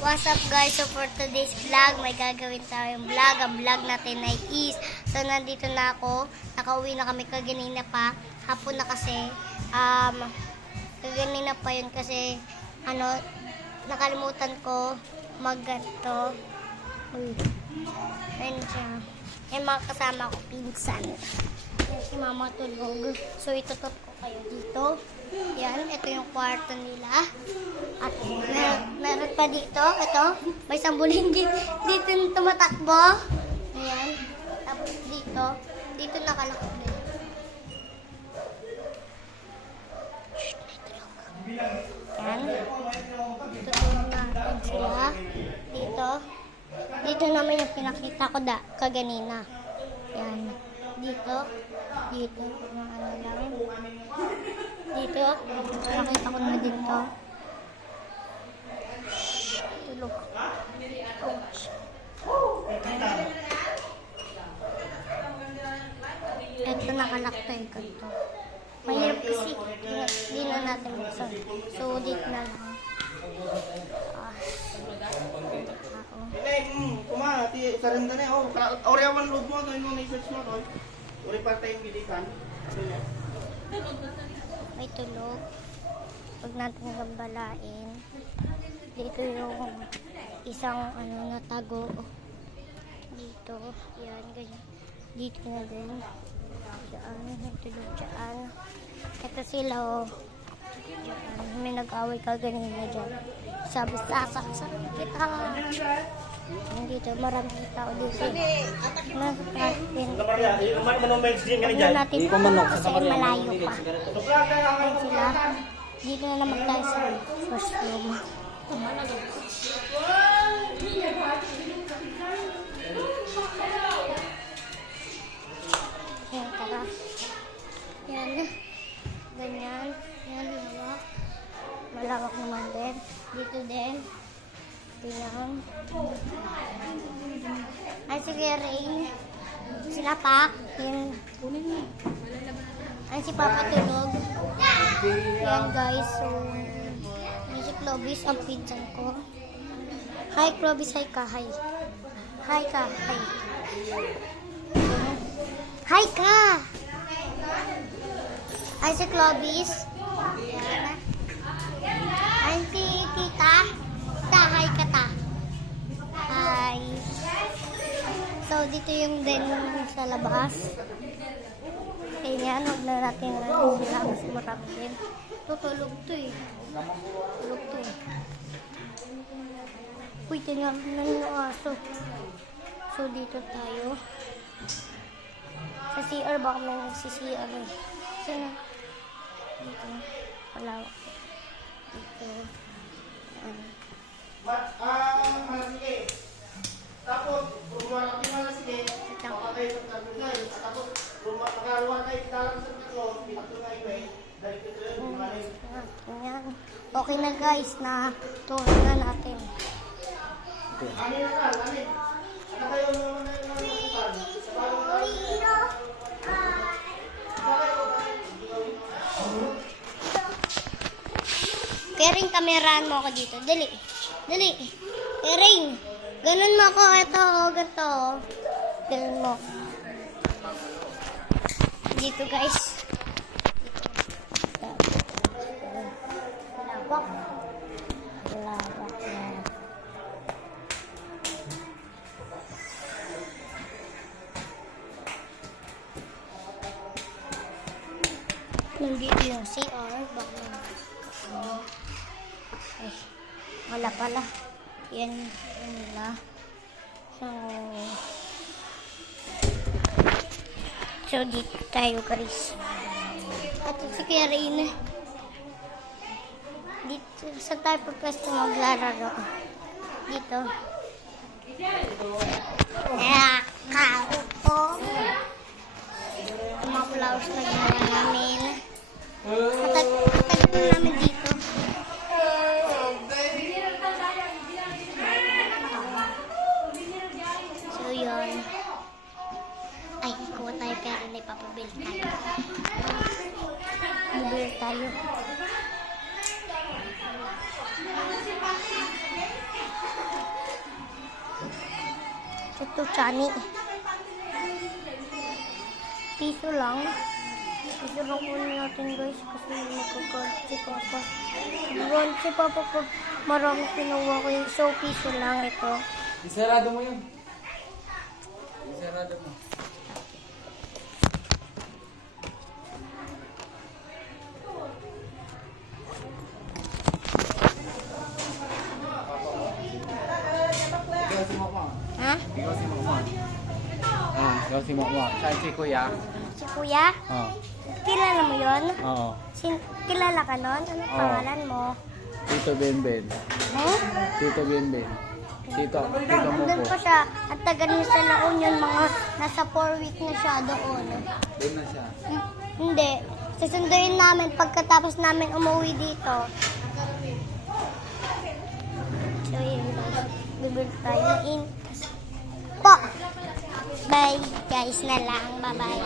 What's up guys? So for today's vlog, may gagawin tayong vlog. Ang vlog natin ay so nandito na ako. Nakauwi na kami kaganina pa. Hapon na kasi. Kaganina pa yun kasi nakalimutan ko magganto. Ayun siya. Yung mga kasama ko pinsan. Si mama tulog. So itutot ko kayo dito. Yan, ito yung kwarto nila. At meron pa dito, ito, may sambulin dito tumatakbo. Ayan. Tapos dito nakalakot din. Yan. Tutulog natin sila. Dito naman yung pinakita ko kaganina. Yan. Dito. Yung lang. Dito. Nakita ko na dito. Tulog. Ouch. Ito nakalakta yung kanto. Mahirap kasi. Hindi na natin buksan. So, dito na lang. Kumana, saranda na yun. Oriawan load mo, ito yung research mo. Uri pa tayong bilisan. May tulog. Huwag natin gambalain. Dito yung isang natago. Dito. Yan, ganyan. Dito na din. Diyan. May tulog dyan. Ito sila Diyan. May nag-away kaganina dyan. Sabi, sasaksak kita. Dito, maraming tao dito. Natin kasi malayo pa. Ayun sila. Dito na naman tayo sa first room. Yan, tara. Yan. Ganyan. Yan, lawak. Malawak naman din. Dito din. Tingnan. Ay, sige, Rain. Sila pa. Yan. Ay, si Papa tulog. Yan, guys. So, yan si Clovis, ang pinsan ko. Hi, Clovis. Hi ka. Hi. Hi ka. Hi. Hi ka. Ay, si Clovis. Yan. Ay, si Tita. Hi ka ta. Hi. So, dito yung den sa labas. Kaya huwag na natin sila mas marami din. Tutulog to eh. Tulog to eh. Uy, tingnan na yung aso. So, dito tayo. Sa CR, baka may nagsi-CR eh. Sino? Dito. Palawak. Dito. Sige. Tapos, rumah na sige. Pakatay sa tagunan. Tapos, makaruan kayo dalam sa tatlo. Pinatuloy ba eh. Dahil ito yun, bumalik. Okay na guys, na tulog na natin. Anin na ka, anin. Ano kayo naman na yung Kering, kamerahan mo ako dito. Dali. Dali. Kering. Ganun mo ako. Ito. Ganito. Ganun mo. Dito guys. Lawak. Lawak na. Nandito yung CR. Baka ay, wala pala. Yan nila. So dito tayo guys. At si Karen. Dito, sa tayo pagkasto maglalaro. Dito. Kaupo. Mga flowers na ginawa namin. Matagal na namin dito. So yun. Ay, kuha tayo pero na ipapabili tayo. Bibili tayo. Tito Chani. Piso lang. Piso lang kunin natin guys kasi magkakard si Papa. Magkakard si Papa pag marami kinuha ko yung so piso lang ito. Isarado mo yun. Isarado mo. Ikaw si Mama. Ha? Ikaw si Mama. Ikaw si Mama. Saan si Kuya? Si Kuya? Kilala mo yun? Oo. Kilala ka nun? Ano Oo. pangalan mo? Tito Benben. Eh? Tito Benben. Tito Doon Moko. pa siya. At taga niya sa La Union, mga nasa 4 week na siya doon. Doon na siya. Hindi. Susunduin namin pagkatapos namin umuwi dito. So, yun guys. Bibili tayo ng po. Bye guys na lang. Bye-bye.